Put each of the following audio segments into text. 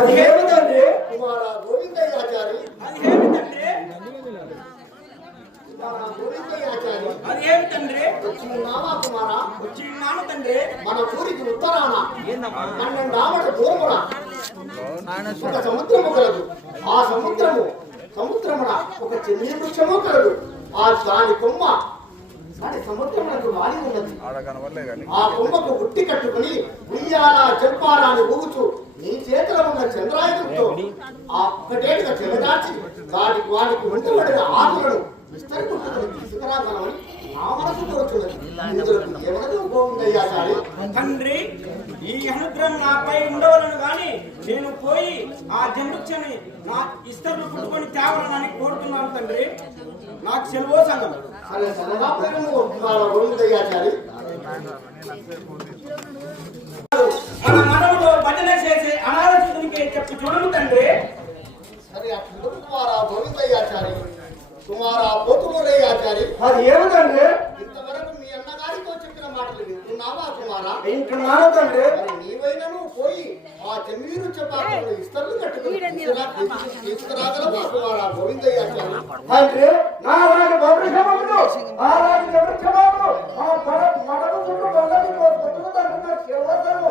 అది ఏమిటండి? కుమార గోవిందయ్యాచారి. అది ఏమిటండి? కుమార గోవిందయ్యాచారి. అది ఏమిటండి? వచ్చిన్నావా కుమార? వచ్చిన్నాను తండ్రి. మన ఊరికి ఉత్తరాన 12 ఆమడ దూరమున ఒక సముద్రము కలదు. ఆ సముద్రమున ఒక చెల్లి వృక్షము కలదు. దాని కొమ్మ సముద్రమునకు వాలి ఉన్నది. ఆ కొమ్మకు ఉట్టి కట్టుకుని ఉయ్యాల చెప్పాలా అని ఊగుచు నీ చేతిలో ఉన్న చంద్రాయుధంతో ఆ ఒక్కటేటుగా చెలదాచి వానికి ఉండబడిన ఆకులను విస్తరిపుట్టుకుని తీసుకురాగలమని నా మనసు కోరుతున్నది. ఎవరో గోవిందయ్యాచారి. తండ్రి, ఈ అనుగ్రహం నాపై ఉండవలను గాని నేను పోయి ఆ జంతుని నా ఇస్తర్లు పుట్టుకొని తేవాలని కోరుతున్నాను తండ్రి. నాకు సెలవు సంగం. సరే సరగా గోవిందయ్యాచారి. మన మనములో భజన చేసే అనాథునికి చెప్పి చూడము తండ్రి. సరే అట్లు కుమారా గోవిందయ్యాచారి. కుమారా పోతుమూరయ్యాచారి. అది ఏమిటండి? ఇంతవరకు మీ అన్నగారితో చెప్పిన మాటలు వింటున్నావా కుమారా? వింటున్నాను తండ్రి. నీవైనను పోయి ఆ చెమ్మీరు చెప్పాలను ఇస్తర్లు కట్టుకుని తీసుకురాగలవా కుమారా గోవిందయ్యాచారి? తండ్రి, నా రాజు భద్రక్షమాములు ఆ రాజు భద్రక్షమాములు ఆ మడలు చుట్టూ బంగారు కొట్టుకు తండ్రి నాకు సేవలు.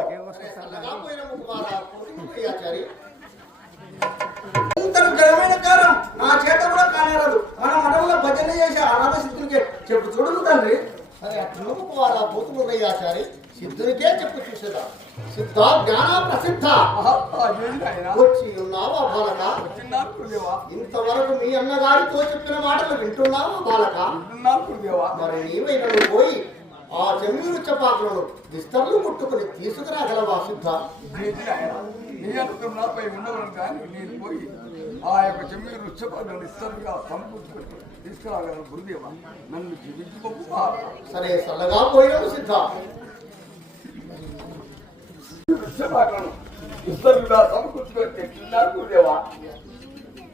సరగా పోయినము కుమారా పోతుమూరయ్యాచారి. ఇంత ఘనమైన కారం నా చేత కూడా కానేరాదు. మన మనములో భజన చేసే అనాథ సిద్ధునికే చెప్పు చూడదు తండ్రి. సరే అట్లు కుమారా పోతుమూరయ్యాచారి. సిద్ధునికే చెప్పు చూసేదా. సిద్ధ జ్ఞాన ప్రసిద్ధ వచ్చి ఉన్నావా బాలక? ఇంతవరకు మీ అన్నగారితో చెప్పిన మాటలు వింటున్నావా బాలక? మరి నీవైనా పోయి ఆ చెమ్మీరు చపాకులను విస్తర్లు ముట్టుకుని తీసుకురాగలవా సిద్ధ? నాపై ఉండవలను కానీ నేను పోయి ఆ యొక్క చెమ్మీరు వృక్షపాలను ఇస్తరుగా సమకూర్చుకొని తీసుకురాగలను గురుదేవా. నన్ను జీవించుకోకు. సరే సల్లగా పోయినము సిద్ధ. వృక్షపాలను ఇస్తరుగా సమకూర్చుకొని తెచ్చున్నారు గురుదేవా.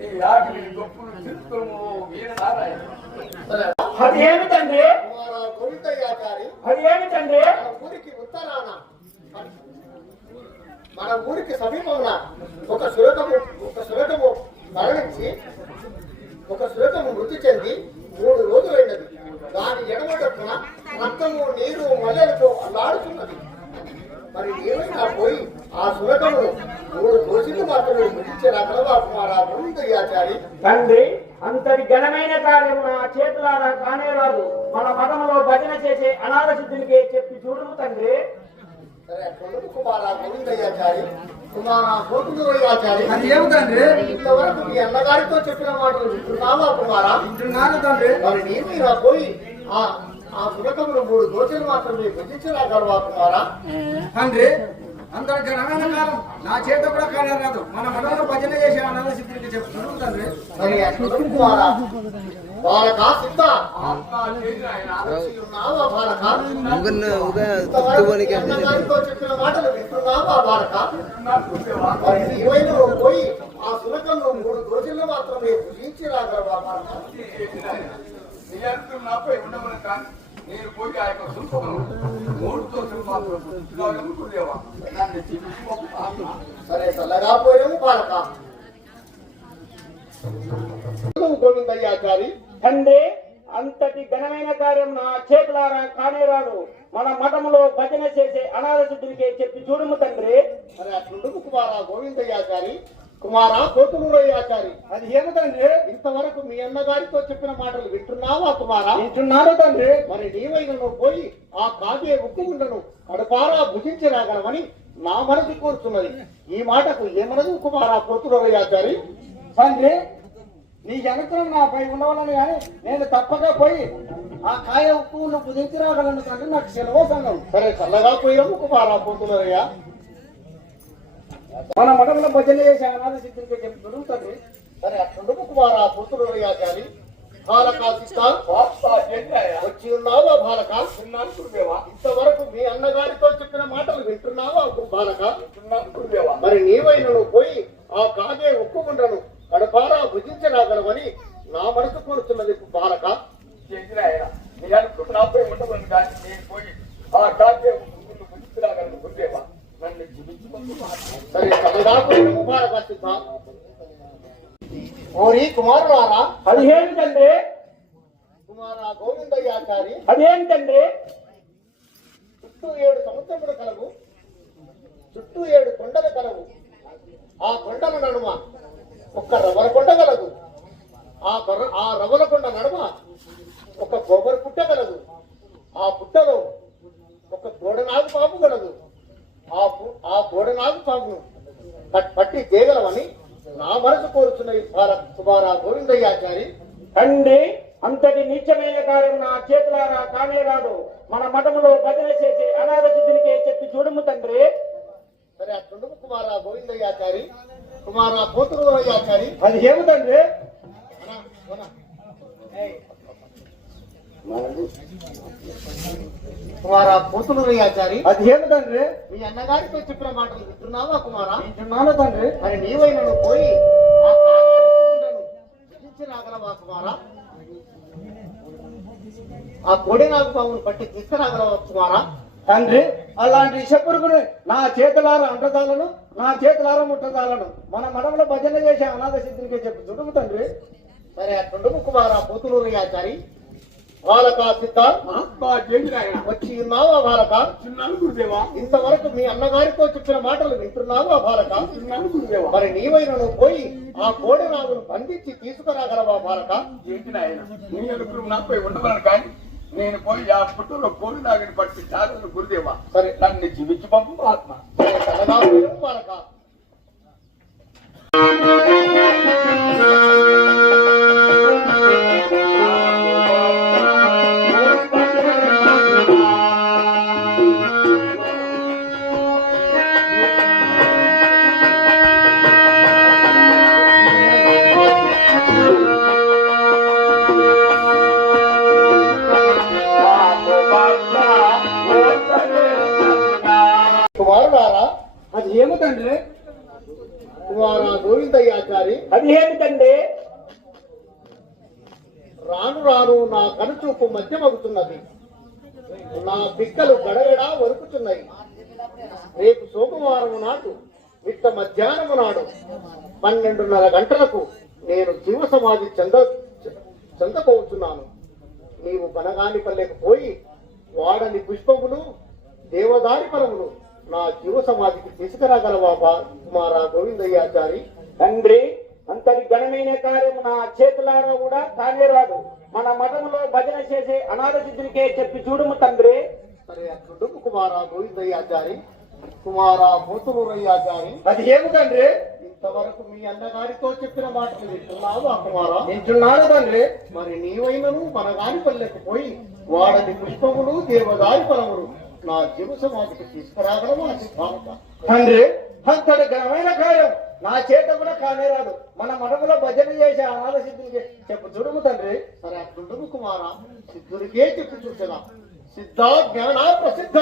ఈ ఆకలి గొప్పలు తీసుకోము వీరనారాయణ. అది ఏమిటండి? కుమారా గోవిందయ్యాచారి. అది ఏమిటండి? మన ఊరికి సమీపంలో ఒక సురకము మరణించి ఒక సురకము మృతి చెంది 3 రోజులైనది. దాని ఎడమగట్టున రక్తము నీరు మల్లెలతో అల్లాడుతున్నది. మరి ఏమైనా పోయి ఆ సురకమును 3 రోజులు మాత్రమే ముగించరాగలవా కుమారా గోవిందయ్యాచారి? తండ్రి, అంతటి ఘనమైన కార్యం నా చేతులారా కానేరాదు. మన మతంలో భజన చేసే అనాథ సిద్ధునికే చెప్పి చూడము తండ్రి. సరే కొడుకు కుమారా గోవిందయ్యాచారి. కుమారా పోతుమూరయ్యాచారి. అది ఏమిటండి? ఇంతవరకు మీ అన్నగారితో చెప్పిన మాటలు వింటున్నావా కుమారా? వింటున్నాను తండ్రి. మరి నీవైనా పోయి ఆ సురకమును 3 రోజులు మాత్రమే భుజించరాగలవా కుమారా? తండ్రి, అంతటి ఘనమైన కాలం నా చేత కూడా కానేరాదు. మన మతంలో భజన చేసే అనాథ సిద్ధునికి చెప్పి చూడము తండ్రి. మరి అట్లు కుమారా బాలక సిద్ధ ఉన్నావా బాలక? అన్నగారితో చెప్పిన మాటలు వింటున్నావా బాలక? మరి నీవైనా పోయి ఆ సురకమును 3 రోజుల్లో మాత్రమే భుజించి రాగలవా బాలక? నాపై ఉండవలను కానీ నేను పోయి ఆ యొక్క శుల్కమును 3 రోజులు మాత్రం గురుదేవా. నన్ను జీవించుకోకు. సరే చల్లగా పోయినము బాలక. గోవిందయ్యాచారి. తండ్రి, అంతటి ఘనమైన కార్యం నా చేతులారా కానేరాదు. మన మఠములో భజన చేసే అనాథ సిద్ధునికే చెప్పి చూడము తండ్రి. మరి అట్లుండు కుమారా గోవిందయ్యాచారి. కుమారా పోతుమూరయ్యాచారి. అది ఏమిటండి? ఇంతవరకు మీ అన్నగారితో చెప్పిన మాటలు వింటున్నావా కుమారా? వింటున్నాను తండ్రి. మరి నీవైనా పోయి ఆ కాగే ఉక్కుగుండను కడుపారా భుజించి రాగలమని నా మనసు కోరుతున్నది. ఈ మాటకు ఏమనదు కుమారా పోతుమూరయ్యాచారి? తండ్రి, నీ అనుగ్రహం నాపై ఉండవాలని కానీ నేను తప్పగా పోయి ఆ కాయ ఉప్పు భుజించి రాగలను తండ్రి. నాకు సెలవు సంగం. సరే చల్లగా పోయాము కుమారా పోతుమూరయ్య. మన మఠంలో భజన చేసే అనాథ సిద్ధునికే చెప్పి తండ్రి. సరే అట్లుండు కుమారా పోతుమూరయ్యాచారి. బాలక సిద్ధ వచ్చి ఉన్నావా బాలక? ఇంతవరకు మీ అన్నగారితో చెప్పిన మాటలు వింటున్నావా బాలక? మరి నీవైనా పోయి ఆ కాగే ఉక్కుగుండను కడుపారా భుజించరాగలమని నా మనసు కోరుతున్నది బాలక. నాపై ఉండవలను కానీ నేను పోయి ఆ కాకే భుజించరాగలను గురుదేవా. నన్ను జీవించుకోకు. సరే చల్లగా పోయినము బాలక. భారత సిద్ధ ఓరి కుమారులారా, అదేమిటండి? కుమార గోవిందయ్యాచారి, అదేమిటండి? చుట్టూ 7 సముద్రములు కలవు, చుట్టూ 7 కొండలు కలవు. ఆ కొండల నడుమ ఒక రవ్వల కొండ కలదు. ఆ రవ్వల కొండ నడుమ ఒక కొబ్బరి పుట్ట కలదు. ఆ పుట్టలో ఒక గోడనాగు పాము కలదు. ఆ గోడనాగు పామును పట్టి చేయగలవని నా మనసు కోరుచున్నది కుమార గోవిందయ్యాచారి. తండ్రి, అంతటి నీచమైన కార్యం నా చేతులారా కానే రాదు. మన మఠములో భజన చేసి అనాథ సిద్ధినికే చెప్పి చూడము తండ్రి. సరే అట్లుండము కుమార గోవిందయ్యాచారి. కుమార పోతులూరయ్యాచారి, అది ఏమిటండి? కుమార పోతులూరయ్యాచారి, అది ఏమిటండి? మీ అన్నగారితో చెప్పిన మాటలు వింటున్నావా కుమారా? వింటున్నాను తండ్రి. మరి నీవైన నువ్వు పోయి ఆ కాకినాడను విధించి రాగలవా కుమారా? ఆ కోడెనాగు పామును పట్టి తీసుకురాగలవా కుమారా? తండ్రి, అలాంటి విషపురుగుని నా చేతులార అంటజాలను, నా చేతులార ముట్టజాలను. మన మఠంలో భజన చేసే అనాథ సిద్ధినికే చెప్పి చూడము తండ్రి. సరే అట్లుండము కుమార పోతులూరయ్యాచారి. బాలక సిద్ధ వచ్చి ఉన్నావా బాలక? గురుదేవా. ఇంతవరకు మీ అన్నగారితో చెప్పిన మాటలు వింటున్నావా బాలక? మరి నీవైన నువ్వు పోయి ఆ కోడెనాగును బంధించి తీసుకురాగలవా బాలక? ఏంటి నాయన, నీ అనుగ్రహం నాపై ఉండవలను కానీ నేను పోయి ఆ పుట్టులో కోడి నాగిని పట్టి చాలు గురుదేవా. సరే నన్ను జీవించి పంపు ఆత్మ. సరే త్వరగా వెళ్ళు బాలక. కుమారులారా, అది ఏమిటండి? కుమార గోవిందయ్యాచారి, అది ఏమిటండి? రాను రాను నా కనుచూపు మధ్యమవుతున్నది. నా పిక్కలు గడగడా వరుకుతున్నాయి. రేపు సోమవారం నాడు మిట్ట మధ్యాహ్నము నాడు 12:30 గంటలకు నేను జీవ సమాధి చెందబోతున్నాను. నీవు బనగాని పల్లెకు పోయి వాడని పుష్పములు, దేవదారి ఫలములు నా జీవ సమాధికి తీసుకురాగలవా కుమార గోవిందయ్యాచారి? తండ్రి, అంతటి ఘనమైన కార్యం నా చేతులారా కూడా కానే రాదు. మన మఠములో భజన చేసే అనాథ సిద్ధినికే చెప్పి చూడము తండ్రి. సరే అట్లుండు కుమార గోవిందయ్యాచారి. కుమార పోతులూరయ్యాచారి, అది ఏమిటండి? ఇంతవరకు మీ అన్నగారితో చెప్పిన మాటలు వింటున్నావా కుమారా? వింటున్నాను తండ్రి. మరి నీవైనను మనగాని పల్లెకు పోయి వాడని పుష్పములు, దేవదారి ఫలములు నా జీవ సమాధికి తీసుకురాగలవా సిద్ధాంత? తండ్రి, అంతటి ఘనమైన కార్యం నా చేత కూడా కానే రాదు. మన మఠములో భజన చేసే అనాథ సిద్ధినికే చెప్పు చూడము తండ్రి. సరే అట్లుండు కుమార, సిద్ధుడికే చెప్పి చూసగా సిద్ధ జ్ఞాన ప్రసిద్ధ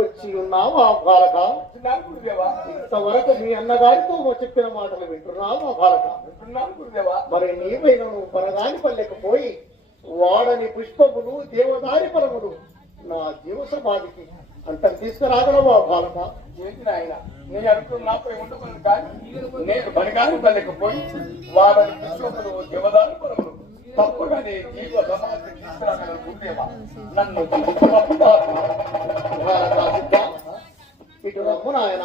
వచ్చి ఉన్నావా బాలక? గురుదేవా. ఇంతవరకు మీ అన్నగారితో చెప్పిన మాటలు వింటున్నావా బాలక? గురుదేవా. మరి నీవైన నువ్వు పరగాని పల్లెకు పోయి వాడని పుష్పములు, దేవదారి ఫలములు నా జీవ సమాధికి అంతకు తీసుకురాగలవా బాలక? ఏంటి నాయన, నీ అనుగ్రహం నాపై ఉండవలను కానీ నేను బనగాని పల్లెకు పోయి వాళ్ళని పుష్పములు, దేవదారి ఫలములు తప్పగా నీ జీవ సమాధికి తీసుకురాగలను గురుదేవా. నన్ను జీవించి పంపు ఆత్మ. బాలక సిద్ధ ఇటు రమ్ము నాయన.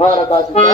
భారత సిద్ధ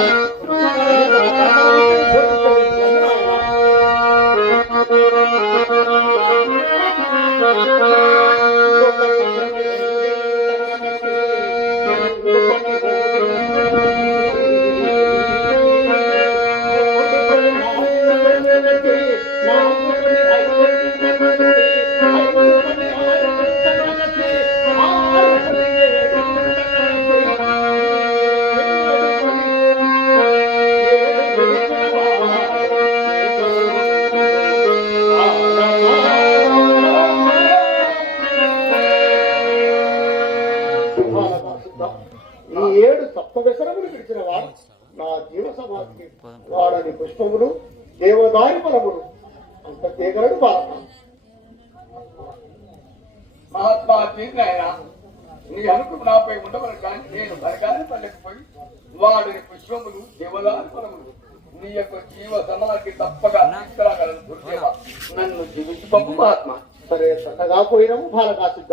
ఈ 7 సప్తవ్యసనములు విడిచిన వాడు నా జీవ సమాధికి వాడని పుష్పములు, దేవదారి ఫలములు అంత తేగలడు బాలక. మహాత్మా తీరినాయన, నీ అనుకు నాపై ఉండమని కానీ నేను బరగాని పల్లెకి పోయి వాడిని పుష్పములు దేవదారు ఫలములు నీ యొక్క జీవ సమాధికి తప్పగా తీసుకురాగలను గురుదేవ. నన్ను జీవించి పంపు మహాత్మ. సరే చక్కగా పోయినాము బాలకా సిద్ధ.